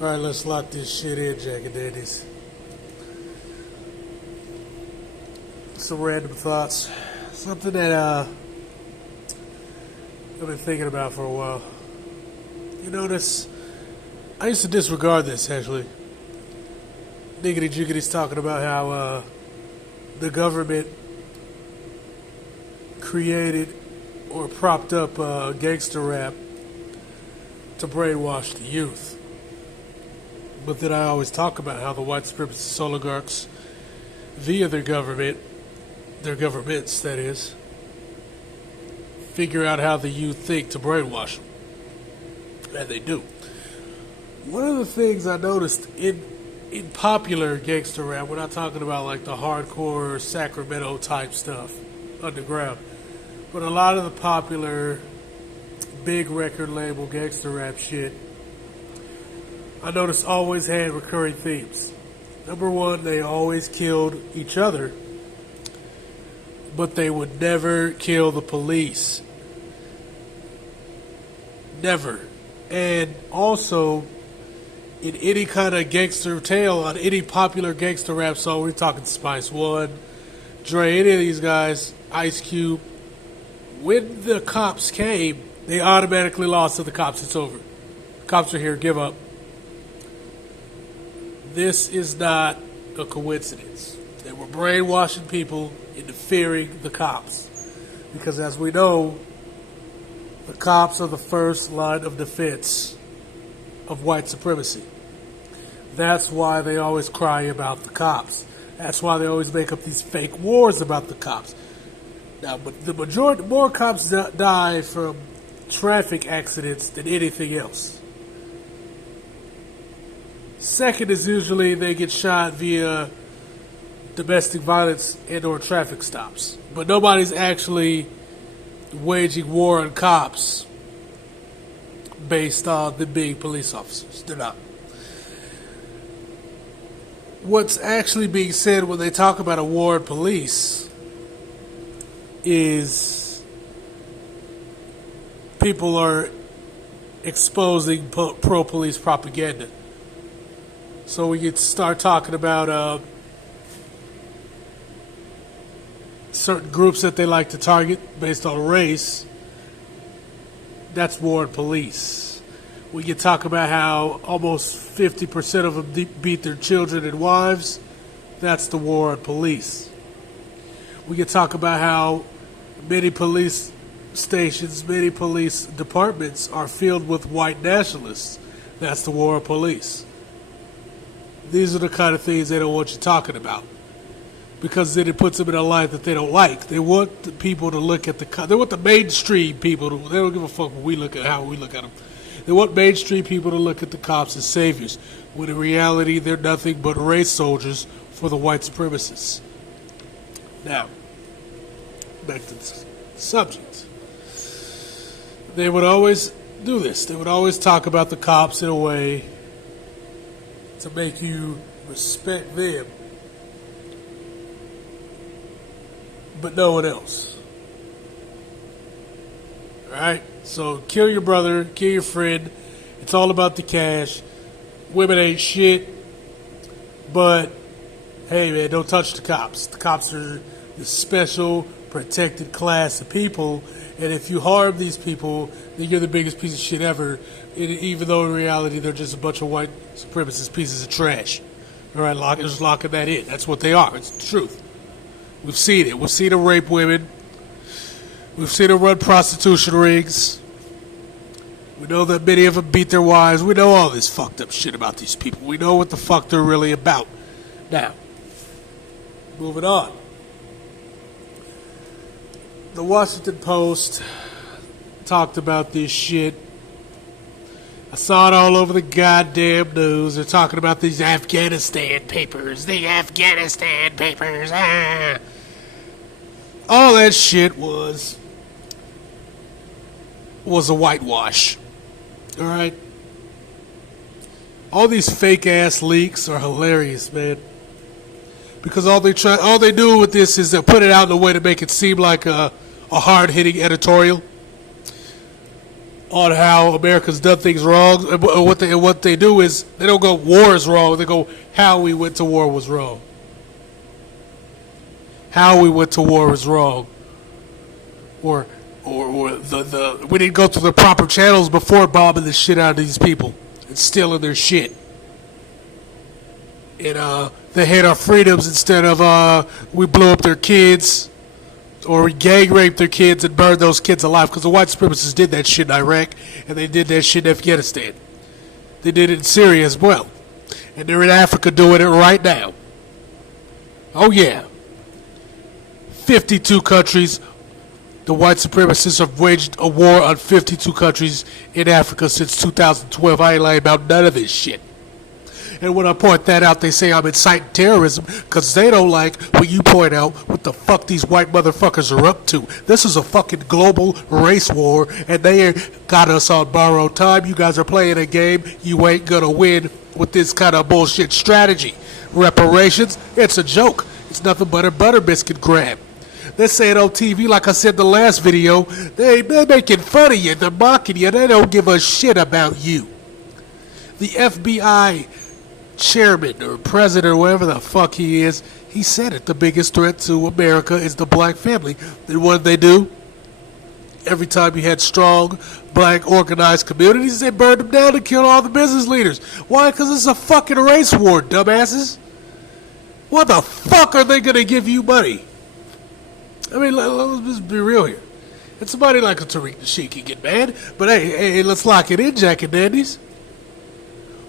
Alright, let's lock this shit in, Jack and Dandies. Some random thoughts. Something that I've been thinking about for a while. You notice, I used to disregard this actually. Niggity Jiggity's talking about how the government created or propped up gangster rap to brainwash the youth. But then I always talk about how the white supremacist oligarchs, via their governments, that is, figure out how the youth think to brainwash them. And they do. One of the things I noticed in popular gangster rap, we're not talking about like the hardcore Sacramento type stuff, underground, but a lot of the popular big record label gangster rap shit, I noticed always had recurring themes. Number one, they always killed each other, but they would never kill the police. Never. And also, in any kind of gangster tale, on any popular gangster rap song, we're talking Spice One, Dre, any of these guys, Ice Cube, when the cops came, they automatically lost to the cops. It's over. Cops are here, give up. This is not a coincidence. They were brainwashing people into fearing the cops. Because as we know, the cops are the first line of defense of white supremacy. That's why they always cry about the cops. That's why they always make up these fake wars about the cops. Now, but the majority, more cops die from traffic accidents than anything else. Second is usually they get shot via domestic violence and or traffic stops. But nobody's actually waging war on cops based on them being police officers. They're not. What's actually being said when they talk about a war on police is people are exposing pro-police propaganda. So we could start talking about certain groups that they like to target based on race. That's war on police. We could talk about how almost 50% of them beat their children and wives. That's the war on police. We could talk about how many police stations, many police departments are filled with white nationalists. That's the war on police. These are the kind of things they don't want you talking about, because then it puts them in a light that they don't like. They want the people to look at they want the mainstream people to, they don't give a fuck what we look at, how we look at them. They want mainstream people to look at the cops as saviors, when in reality they're nothing but race soldiers for the white supremacists. Now, back to the subject. They would always do this. They would always talk about the cops in a way to make you respect them, but no one else. Alright? So kill your brother, kill your friend. It's all about the cash. Women ain't shit. But hey man, don't touch the cops. The cops are the special protected class of people, and if you harm these people, then you're the biggest piece of shit ever, even though in reality they're just a bunch of white supremacist pieces of trash. Alright, just locking that in. That's what they are. It's the truth. We've seen it. We've seen them rape women. We've seen them run prostitution rings. We know that many of them beat their wives. We know all this fucked up shit about these people. We know what the fuck they're really about. Now, moving on. The Washington Post talked about this shit. I saw it all over the goddamn news. They're talking about these Afghanistan papers. The Afghanistan papers. All that shit was a whitewash. Alright? All these fake ass leaks are hilarious, man. Because all they do with this is they put it out in a way to make it seem like a hard hitting editorial. on how America's done things wrong. And what they do is they don't go war is wrong. They go how we went to war was wrong. How we went to war was wrong. Or the we didn't go through the proper channels before bombing the shit out of these people and stealing their shit. And they hate our freedoms instead of we blew up their kids or we gang raped their kids and burned those kids alive, because the white supremacists did that shit in Iraq and they did that shit in Afghanistan. They did it in Syria as well. And they're in Africa doing it right now. Oh yeah. 52 countries. The white supremacists have waged a war on 52 countries in Africa since 2012. I ain't lying about none of this shit. And when I point that out, they say I'm inciting terrorism because they don't like when you point out what the fuck these white motherfuckers are up to. This is a fucking global race war, and they got us on borrowed time. You guys are playing a game you ain't gonna win with this kind of bullshit strategy. Reparations, it's a joke. It's nothing but a butter biscuit grab. They say it on TV, like I said in the last video. They're making fun of you. They're mocking you. They don't give a shit about you. The FBI chairman or president or whatever the fuck he is, he said it. The biggest threat to America is the black family. And what did they do? Every time you had strong black organized communities, they burned them down and killed all the business leaders. Why? Because it's a fucking race war, dumbasses. What the fuck are they going to give you money? I mean, let's just be real here. And somebody like a Tariq Nasheed can get mad, but hey, let's lock it in, Jack and Dandies.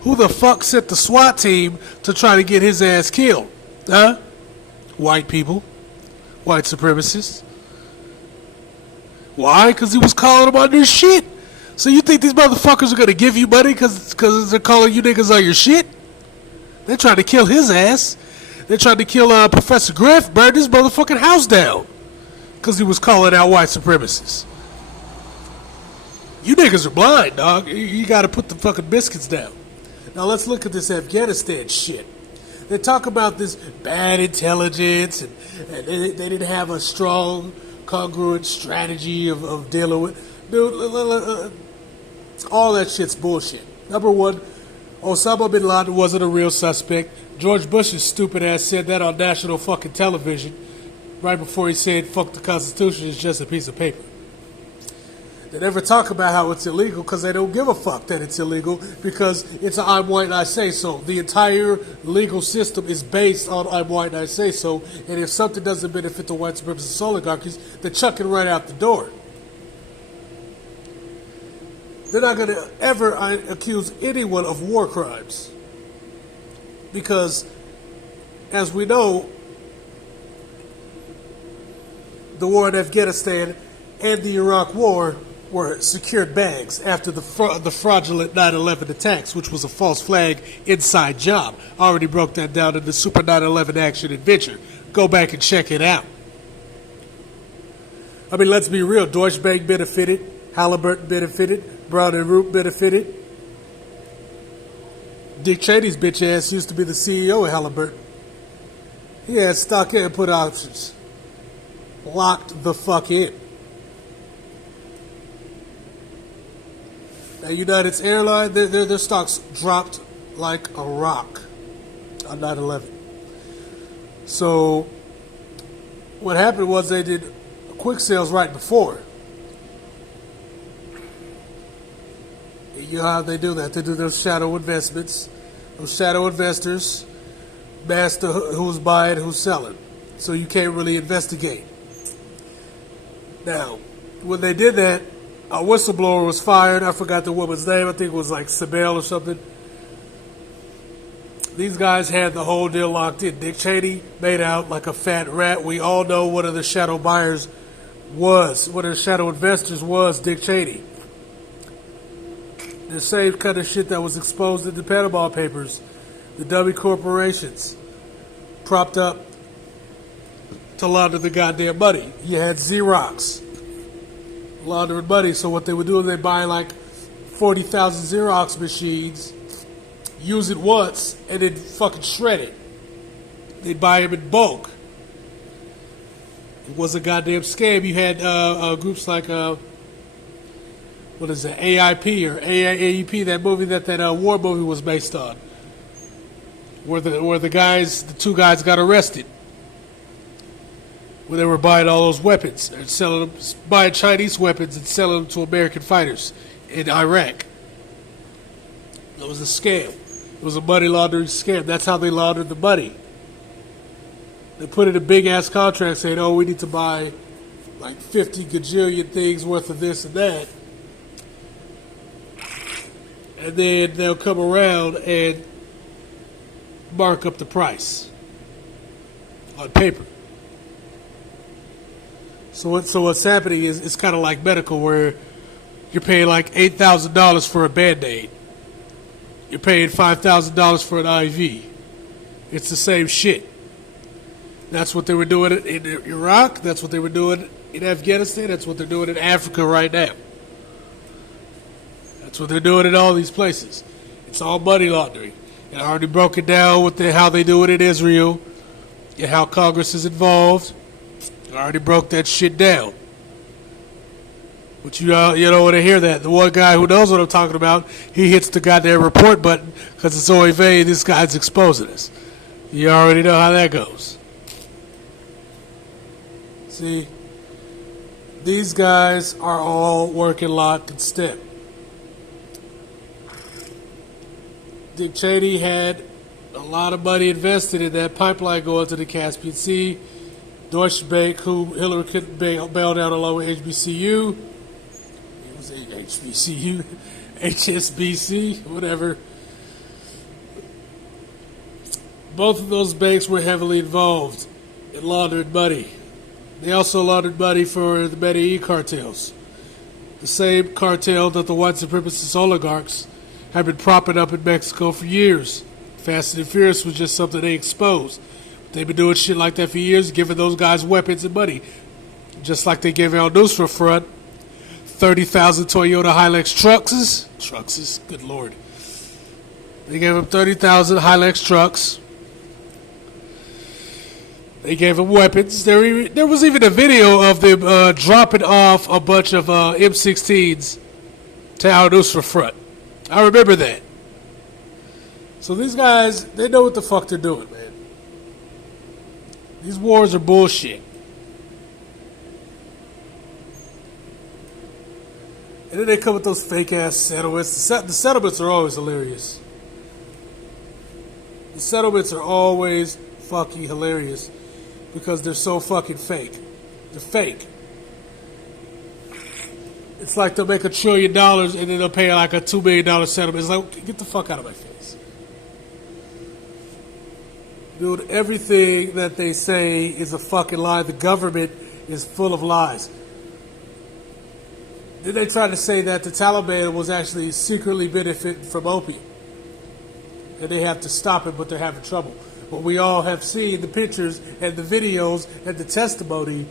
Who the fuck sent the SWAT team to try to get his ass killed? Huh? White people. White supremacists. Why? Because he was calling them on their shit. So you think these motherfuckers are going to give you money because they're calling you niggas on your shit? They're trying to kill his ass. They tried to kill Professor Griff, burned his motherfucking house down because he was calling out white supremacists. You niggas are blind, dog. You got to put the fucking biscuits down. Now let's look at this Afghanistan shit. They talk about this bad intelligence and they didn't have a strong, congruent strategy of dealing with. Dude, all that shit's bullshit. Number one, Osama bin Laden wasn't a real suspect. George Bush's stupid ass said that on national fucking television right before he said, fuck the Constitution, it's just a piece of paper. They never talk about how it's illegal because they don't give a fuck that it's illegal because it's an I'm white and I say so. The entire legal system is based on I'm white and I say so, and if something doesn't benefit the white supremacist oligarchies, they chuck it right out the door. They're not going to ever accuse anyone of war crimes because, as we know, the war in Afghanistan and the Iraq War were secured bags after the fraudulent 9/11 attacks, which was a false flag inside job. I already broke that down in the Super 9/11 Action Adventure. Go back and check it out. I mean, let's be real. Deutsche Bank benefited. Halliburton benefited. Brown and Root benefited. Dick Cheney's bitch ass used to be the CEO of Halliburton. He had stock and put options. Locked the fuck in. Now, United's airline, their stocks dropped like a rock on 9/11. So, what happened was they did quick sales right before. You know how they do that? They do those shadow investments. Those shadow investors master who's buying, who's selling. So you can't really investigate. Now, when they did that, a whistleblower was fired. I forgot the woman's name. I think it was like Sabelle or something. These guys had the whole deal locked in. Dick Cheney made out like a fat rat. We all know one of the shadow buyers was, one of the shadow investors was Dick Cheney. The same kind of shit that was exposed in the Panama Papers. The dummy corporations propped up to launder the goddamn money. You had Xerox laundering money. So what they would do is they'd buy like 40,000 Xerox machines, use it once, and then fucking shred it. They'd buy them in bulk. It was a goddamn scam. You had groups like what is it, AIP or AAEP, that movie that war movie was based on, where the two guys got arrested, where they were buying all those weapons and selling them, buying Chinese weapons and selling them to American fighters in Iraq. It was a scam. It was a money laundering scam. That's how they laundered the money. They put in a big ass contract saying, "Oh, we need to buy like 50 gajillion things worth of this and that," and then they'll come around and mark up the price on paper. So what's happening is it's kind of like medical, where you're paying like $8,000 for a Band-Aid. You're paying $5,000 for an IV. It's the same shit. That's what they were doing in Iraq. That's what they were doing in Afghanistan. That's what they're doing in Africa right now. That's what they're doing in all these places. It's all money laundering. And I already broke it down with how they do it in Israel and how Congress is involved. I already broke that shit down. But you don't want to hear that. The one guy who knows what I'm talking about, he hits the goddamn report button because it's OIV. This guy's exposing us. You already know how that goes. See, these guys are all working lock and step. Dick Cheney had a lot of money invested in that pipeline going to the Caspian Sea. Deutsche Bank, who Hillary Clinton bailed out along with HBCU. It was HBCU, HSBC, whatever. Both of those banks were heavily involved in laundering money. They also laundered money for the Medellin cartels, the same cartel that the white supremacist oligarchs have been propping up in Mexico for years. Fast and Furious was just something they exposed. They've been doing shit like that for years, giving those guys weapons and money. Just like they gave Al Nusra front 30,000 Toyota Hilux trucks. Good Lord. They gave him 30,000 Hilux trucks. They gave him weapons. There was even a video of them dropping off a bunch of M16s to Al Nusra front. I remember that. So these guys, they know what the fuck they're doing, man. These wars are bullshit. And then they come with those fake-ass settlements. The settlements are always hilarious. The settlements are always fucking hilarious because they're so fucking fake. They're fake. It's like they'll make $1 trillion and then they'll pay like a $2 million settlement. It's like, get the fuck out of my face. Dude, everything that they say is a fucking lie. The government is full of lies. Then they try to say that the Taliban was actually secretly benefiting from opium. And they have to stop it, but they're having trouble. But we all have seen the pictures and the videos and the testimony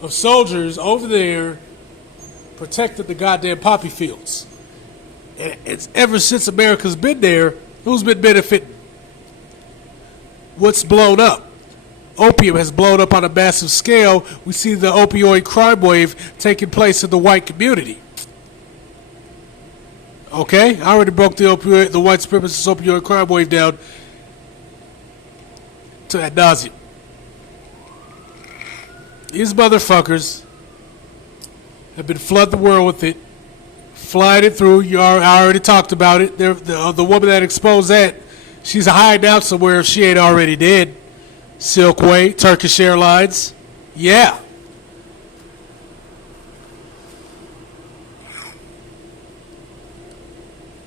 of soldiers over there protecting the goddamn poppy fields. And it's ever since America's been there, who's been benefiting? What's blown up? Opium has blown up on a massive scale. We see the opioid crime wave taking place in the white community. Okay, I already broke the white supremacist opioid crime wave down to ad nauseum. These motherfuckers have been flooding the world with it, flying it through. I already talked about it. The woman that exposed that, she's hiding out somewhere if she ain't already dead. Silkway, Turkish Airlines. Yeah.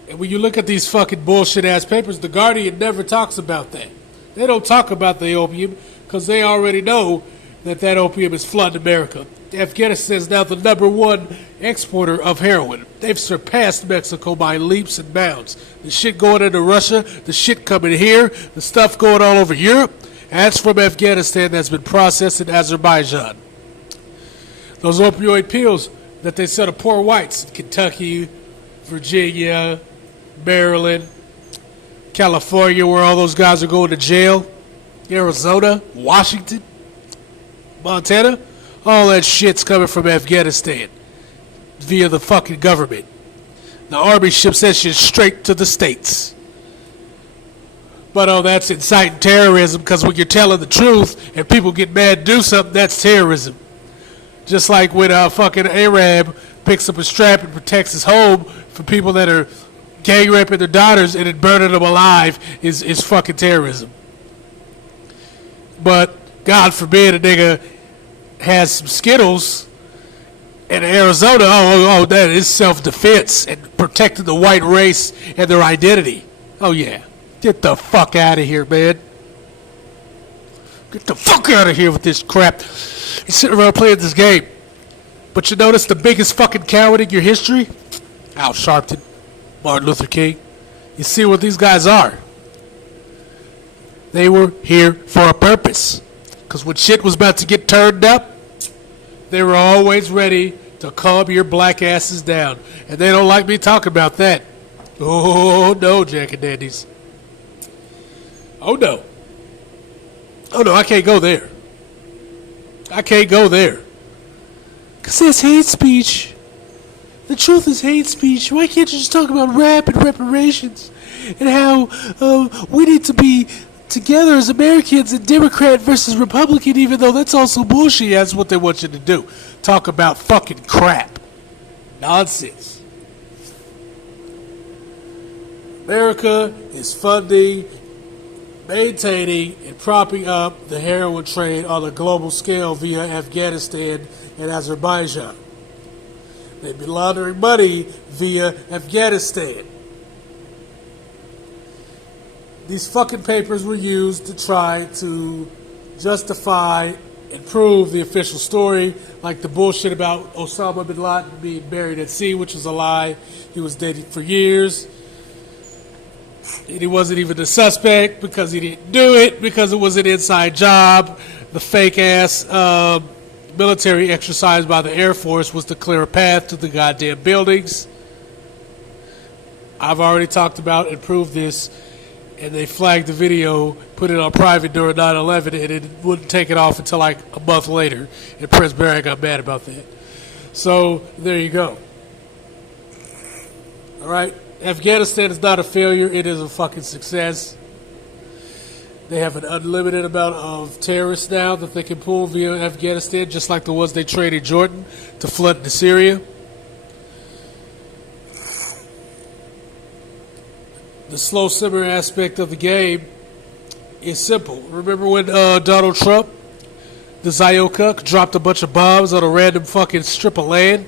And when you look at these fucking bullshit ass papers, The Guardian never talks about that. They don't talk about the opium because they already know that opium is flooding America. Afghanistan is now the #1 exporter of heroin. They've surpassed Mexico by leaps and bounds. The shit going into Russia, the shit coming here, the stuff going all over Europe, that's from Afghanistan that's been processed in Azerbaijan. Those opioid pills that they sell to poor whites in Kentucky, Virginia, Maryland, California, where all those guys are going to jail, Arizona, Washington, Montana, all that shit's coming from Afghanistan. via the fucking government. The Army ships that shit straight to the States. But oh, that's inciting terrorism, because when you're telling the truth and people get mad and do something, that's terrorism. Just like when a fucking Arab picks up a strap and protects his home from people that are gang raping their daughters and then burning them alive is fucking terrorism. But God forbid a nigga has some Skittles in Arizona. That is self-defense and protecting the white race and their identity. Oh yeah. Get the fuck out of here, man. Get the fuck out of here with this crap. You're sitting around playing this game. But you notice the biggest fucking coward in your history? Al Sharpton, Martin Luther King. You see what these guys are. They were here for a purpose. Because when shit was about to get turned up, they were always ready to calm your black asses down. And they don't like me talking about that. Oh no, Jack and Dandies. Oh no. Oh no, I can't go there. I can't go there. Because that's hate speech. The truth is hate speech. Why can't you just talk about rap and reparations? And how we need to be together as Americans and Democrat versus Republican, even though that's also bullshit. That's what they want you to do. Talk about fucking crap. Nonsense. America is funding, maintaining, and propping up the heroin trade on a global scale via Afghanistan and Azerbaijan. They've been laundering money via Afghanistan. These fucking papers were used to try to justify and prove the official story, like the bullshit about Osama bin Laden being buried at sea, which was a lie. He was dead for years. And he wasn't even the suspect because he didn't do it, because it was an inside job. The fake-ass military exercise by the Air Force was to clear a path to the goddamn buildings. I've already talked about and proved this, and they flagged the video, put it on private during 9/11, and it wouldn't take it off until like a month later, and Prince Barry got mad about that. So, there you go. Alright? Afghanistan is not a failure, it is a fucking success. They have an unlimited amount of terrorists now that they can pull via Afghanistan, just like the ones they trained in Jordan to flood into Syria. The slow simmer aspect of the game is simple. Remember when Donald Trump, the Zioka, dropped a bunch of bombs on a random fucking strip of land?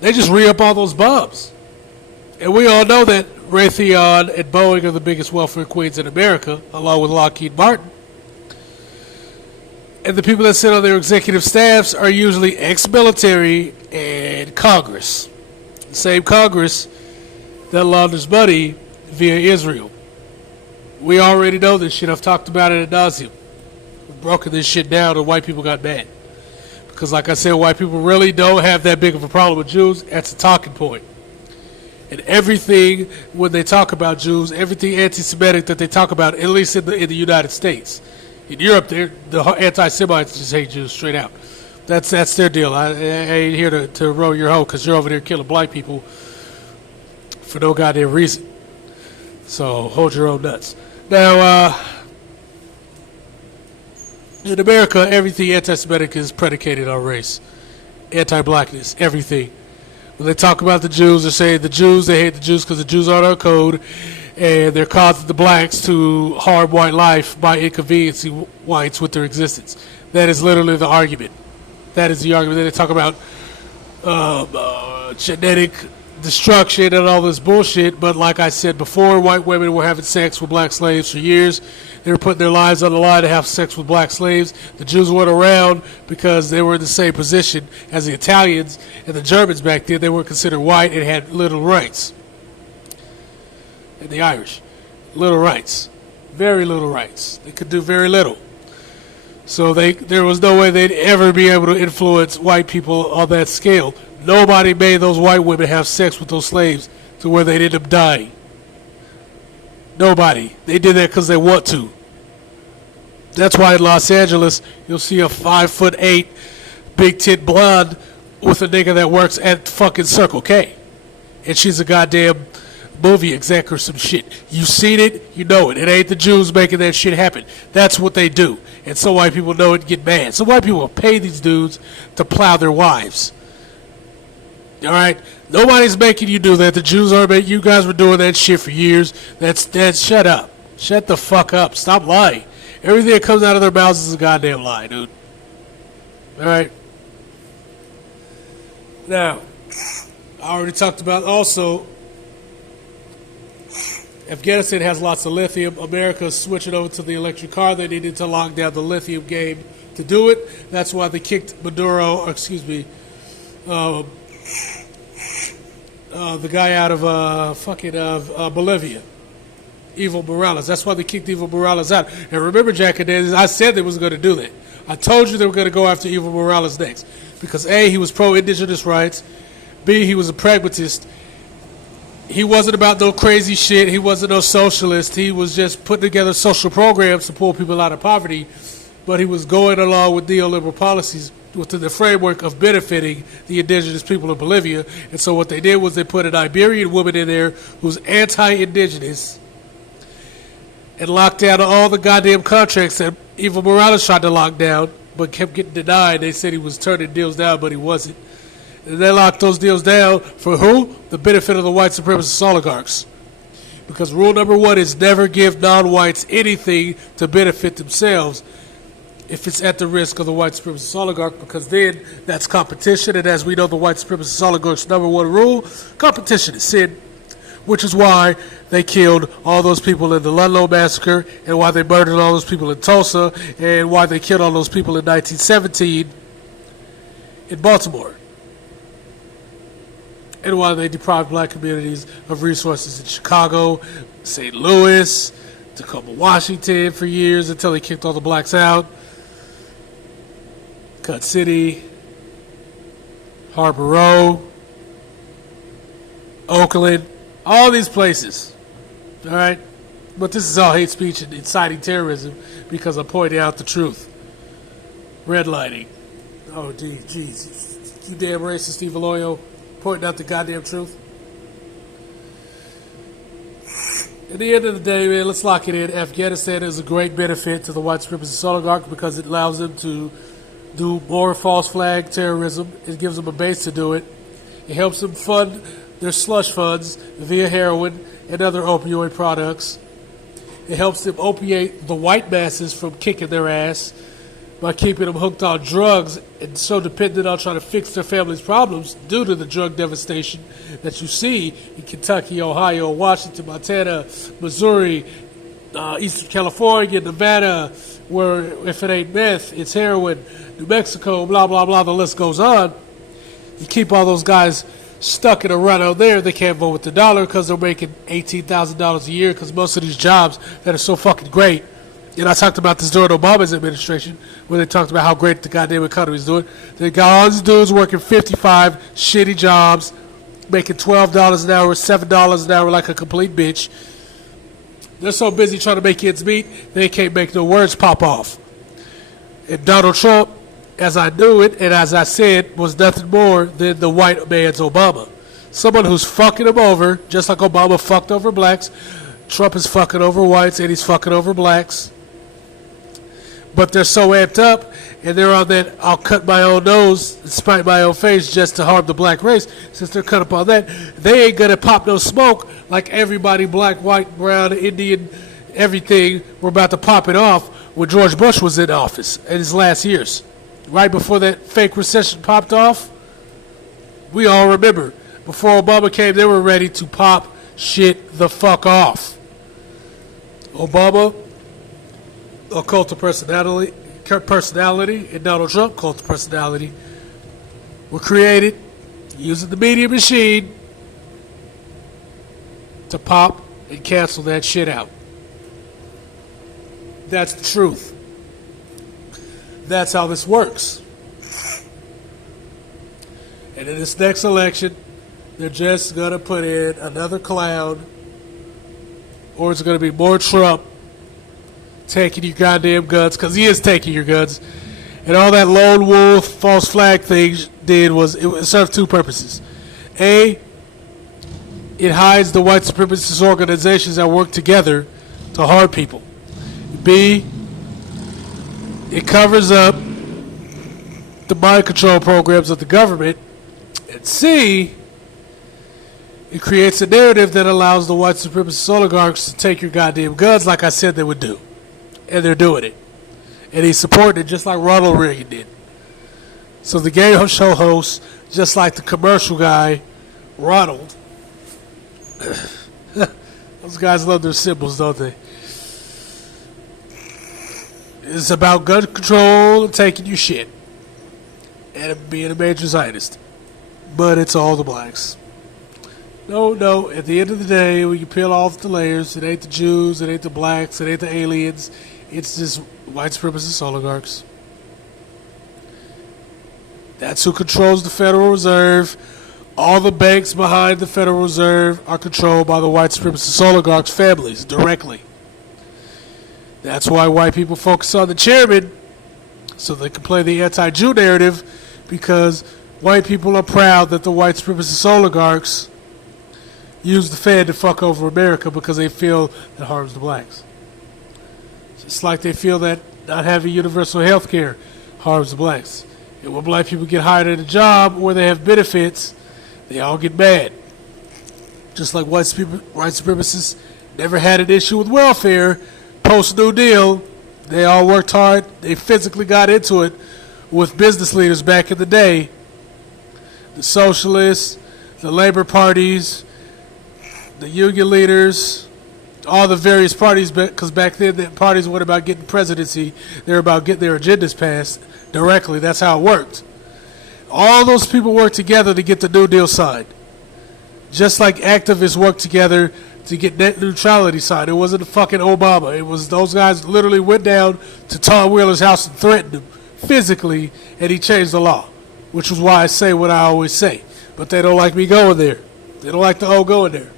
They just re-up all those bombs. And we all know that Raytheon and Boeing are the biggest welfare queens in America, along with Lockheed Martin. And the people that sit on their executive staffs are usually ex-military and Congress. The same Congress that launders money via Israel. We already know this shit. I've talked about it ad nauseum. We've broken this shit down and white people got mad. Because like I said, white people really don't have that big of a problem with Jews. That's a talking point. And everything, when they talk about Jews, everything anti-Semitic that they talk about, at least in the United States. In Europe, the anti-Semites just hate Jews straight out. That's their deal. I ain't here to row your hoe because you're over there killing black people for no goddamn reason. So hold your own nuts. Now, in America, everything anti-Semitic is predicated on race. Anti-blackness, everything. When they talk about the Jews, they say the Jews, they hate the Jews because the Jews aren't our code, and they're causing the blacks to harm white life by inconveniencing whites with their existence. That is literally the argument. That is the argument. Then they talk about genetic destruction and all this bullshit, but like I said before, white women were having sex with black slaves for years. They were putting their lives on the line to have sex with black slaves. The Jews weren't around because they were in the same position as the Italians and the Germans back then. They were considered white and had little rights. And the Irish, little rights. Very little rights. They could do very little. So there was no way they'd ever be able to influence white people on that scale. Nobody made those white women have sex with those slaves to where they'd end up dying. Nobody. They did that because they want to. That's why in Los Angeles, you'll see a 5'8", big tit blonde with a nigga that works at fucking Circle K. And she's a goddamn movie exec or some shit. You seen it, you know it. It ain't the Jews making that shit happen. That's what they do. And so white people know it and get mad. So white people will pay these dudes to plow their wives. Alright? Nobody's making you do that. The Jews are making you guys were doing that shit for years. That's shut up. Shut the fuck up. Stop lying. Everything that comes out of their mouths is a goddamn lie, dude. Alright? Now, I already talked about also Afghanistan has lots of lithium. America's switching over to the electric car. They needed to lock down the lithium game to do it. That's why they kicked Maduro, or excuse me, the guy out of Bolivia, Evo Morales. That's why they kicked Evo Morales out. And remember, Jack and Dennis, I said they was going to do that. I told you they were going to go after Evo Morales next. Because A, he was pro-indigenous rights. B, he was a pragmatist. He wasn't about no crazy shit. He wasn't no socialist. He was just putting together social programs to pull people out of poverty. But he was going along with neoliberal policies within the framework of benefiting the indigenous people of Bolivia. And so what they did was they put an Iberian woman in there who's anti-indigenous and locked down all the goddamn contracts that Evo Morales tried to lock down but kept getting denied. They said he was turning deals down, but he wasn't. And they locked those deals down for who? The benefit of the white supremacist oligarchs. Because rule number one is never give non-whites anything to benefit themselves if it's at the risk of the white supremacist oligarch, because then that's competition. And as we know, the white supremacist oligarch's number one rule, competition is sin, which is why they killed all those people in the Ludlow massacre and why they murdered all those people in Tulsa and why they killed all those people in 1917 in Baltimore. And why they deprived black communities of resources in Chicago, St. Louis, Tacoma, Washington for years until they kicked all the blacks out. Cut City, Harbor Row, Oakland, all these places. All right? But this is all hate speech and inciting terrorism because I'm pointing out the truth. Redlining. Oh, geez. You damn racist, Steve Aloyo. Pointing out the goddamn truth. At the end of the day, man, let's lock it in. Afghanistan is a great benefit to the white supremacist oligarch because it allows them to do more false flag terrorism. It gives them a base to do it. It helps them fund their slush funds via heroin and other opioid products. It helps them opiate the white masses from kicking their ass by keeping them hooked on drugs and so dependent on trying to fix their family's problems due to the drug devastation that you see in Kentucky, Ohio, Washington, Montana, Missouri, Eastern California, Nevada, where if it ain't meth, it's heroin, New Mexico, blah, blah, blah, the list goes on. You keep all those guys stuck in a rut out there, they can't vote with the dollar because they're making $18,000 a year because most of these jobs that are so fucking great. And I talked about this during Obama's administration, where they talked about how great the goddamn economy is doing. They got all these dudes working 55 shitty jobs, making $12 an hour, $7 an hour like a complete bitch. They're so busy trying to make ends meet, they can't make no words pop off. And Donald Trump, as I knew it, and as I said, was nothing more than the white man's Obama. Someone who's fucking him over, just like Obama fucked over blacks. Trump is fucking over whites, and he's fucking over blacks. But they're so amped up, and they're on that I'll cut my own nose and spite my own face just to harm the black race. Since they're cut up on that, they ain't going to pop no smoke like everybody, black, white, brown, Indian, everything, were about to pop it off when George Bush was in office in his last years. Right before that fake recession popped off, we all remember. Before Obama came, they were ready to pop shit the fuck off. Obama, a cult of personality, and Donald Trump, cult of personality, were created using the media machine to pop and cancel that shit out. That's the truth. That's how this works. And in this next election, they're just going to put in another clown, or it's going to be more Trump taking your goddamn guns, because he is taking your guns. And all that lone wolf, false flag thing did was it served two purposes. A, it hides the white supremacist organizations that work together to harm people. B, it covers up the mind control programs of the government. And C, it creates a narrative that allows the white supremacist oligarchs to take your goddamn guns like I said they would do. And they're doing it. And he's supporting it just like Ronald Reagan did. So the game show host, just like the commercial guy, Ronald. Those guys love their symbols, don't they? It's about gun control and taking your shit. And being a major Zionist. But it's all the blacks. No, at the end of the day, we can peel off the layers. It ain't the Jews, it ain't the blacks, it ain't the aliens. It's just white supremacist oligarchs. That's who controls the Federal Reserve. All the banks behind the Federal Reserve are controlled by the white supremacist oligarchs' families directly. That's why white people focus on the chairman, so they can play the anti-Jew narrative, because white people are proud that the white supremacist oligarchs use the Fed to fuck over America because they feel it harms the blacks. Just like they feel that not having universal health care harms the blacks. And when black people get hired at a job where they have benefits, they all get mad. Just like white supremacists never had an issue with welfare post-New Deal. They all worked hard. They physically got into it with business leaders back in the day. The socialists, the labor parties, the union leaders, all the various parties, because back then the parties weren't about getting presidency. They were about getting their agendas passed directly. That's how it worked. All those people worked together to get the New Deal signed. Just like activists worked together to get net neutrality signed. It wasn't fucking Obama. It was those guys literally went down to Tom Wheeler's house and threatened him physically, and he changed the law, which is why I say what I always say. But they don't like me going there. They don't like the O going there.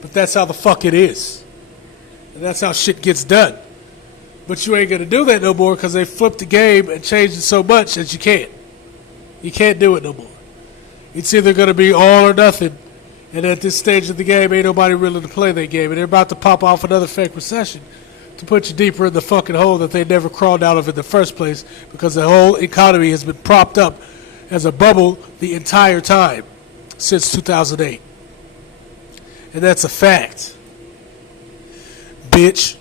But that's how the fuck it is. And that's how shit gets done. But you ain't going to do that no more because they flipped the game and changed it so much that you can't. You can't do it no more. It's either going to be all or nothing. And at this stage of the game, ain't nobody willing to play that game. And they're about to pop off another fake recession to put you deeper in the fucking hole that they never crawled out of in the first place, because the whole economy has been propped up as a bubble the entire time since 2008. And that's a fact. Bitch.